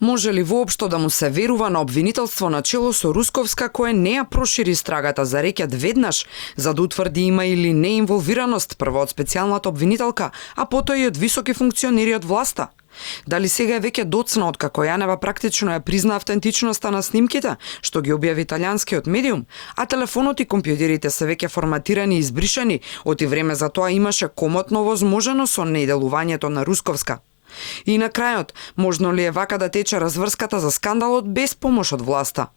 Може ли воопшто да му се верува на обвинителство на чело со Русковска кое не ја прошири страгата за рекет веднаш, за да утврди има или не инволвираност прво од специјалната обвинителка, а потоа и од високи функционери од власта? Дали сега е веќе доцна откако Јанева практично ја призна автентичноста на снимките, што ги објави италијанскиот медиум, а телефонот и компјутерите се веќе форматирани и избришани, оти време за тоа имаше комотно возможено со неделувањето на Русковска. И на крајот, можно ли е вака да тече разврската за скандалот без помош од власта?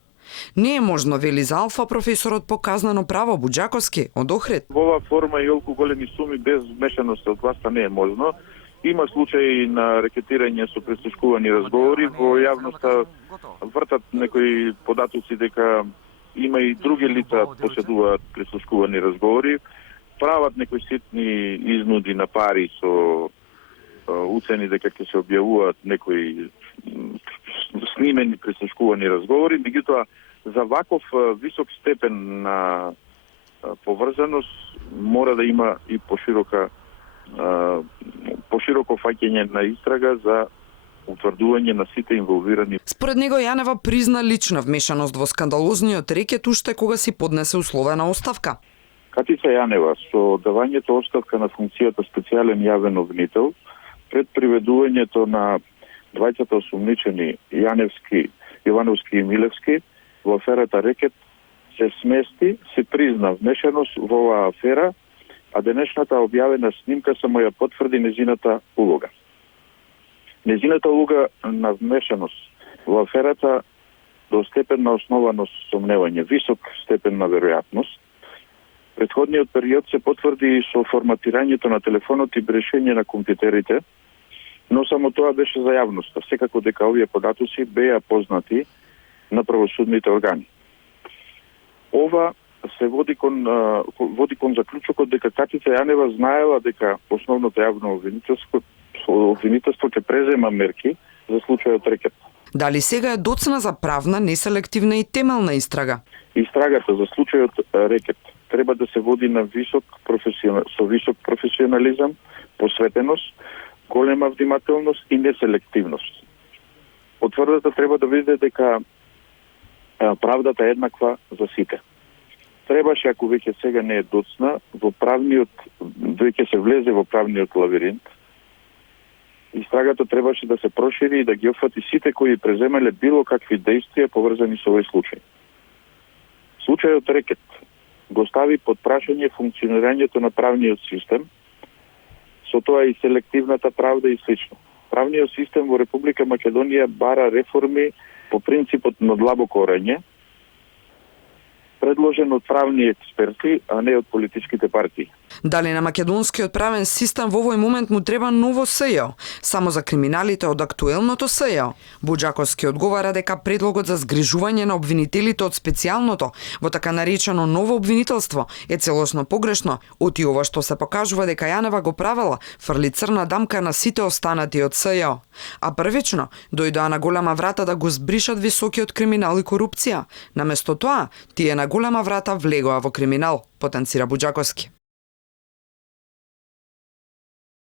Не е можно, вели за Алфа професорот по казнено право Буџаковски од Охрид. Во оваа форма и олку големи суми без вмешаност од власта не е можно. Има случаи на рекетирање со прислушкувани разговори. Во јавноста вртат некои податоци дека има и други лица поседуваат прислушкувани разговори. Прават некои ситни изнуди на пари со уцени дека ќе се објавуваат некои снимени прислушкувани разговори. Меѓутоа, за ваков висок степен на поврзаност мора да има и пошироко фаќање на истрага за утврдување на сите инволвирани. Според него Јанева призна лична вмешаност во скандалозниот рекет уште кога си поднесе условена оставка. Катица Јанева со давањето оставка на функцијата специјален јавен обвинител пред приведувањето на двајцата осумничени Јовановски и Милевски во аферата Рекет се смести, се призна вмешаност во оваа афера, а денешната објавена снимка само ја потврди незината улога. Незината улога на вмешаност во аферата до степен на основаност сомневање, висок степен на веројатност. Предходниот период се потврди и со форматирањето на телефонот и брешење на компјутерите, но само тоа беше за јавноста. Секако дека овие податоци беа познати на правосудните органи. Ова се води кон заклучокот дека Катица Јанева знаела дека основното јавно обвинителство ќе презема мерки за случајот Рекет. Дали сега е доцна за правна, неселективна и темелна истрага? Истрагата за случајот Рекет треба да се води на со висок професионализам, посветеност, голема внимателност и неселективност. Отврдата треба да види дека правдата е еднаква за сите. Требаше, ако веќе сега не е доцна, веќе се влезе во правниот лавиринт, истрагата требаше да се прошири и да ги опфати сите кои преземале било какви действија поврзани со овој случај. Случајот Рекет го стави под прашање функционирањето на правниот систем, со тоа и селективната правда и слично. Правниот систем во Република Македонија бара реформи по принципот на длабоко орање, предложен од правни експерти, а не од политичките партии. Дали на македонскиот правен систем во овој момент му треба ново СЈО, само за криминалите од актуелното СЈО? Буџаковски одговара дека предлогот за згрижување на обвинителите од специјалното, во така наречено ново обвинителство, е целосно погрешно, оти ова што се покажува дека Јанева го правела, фрли црна дамка на сите останати од СЈО. А првично, дојдоа на голема врата да го збришат високиот криминал и корупција. Наместо тоа, тие на голема врата влегоа во криминал, потенцира Буџаковски.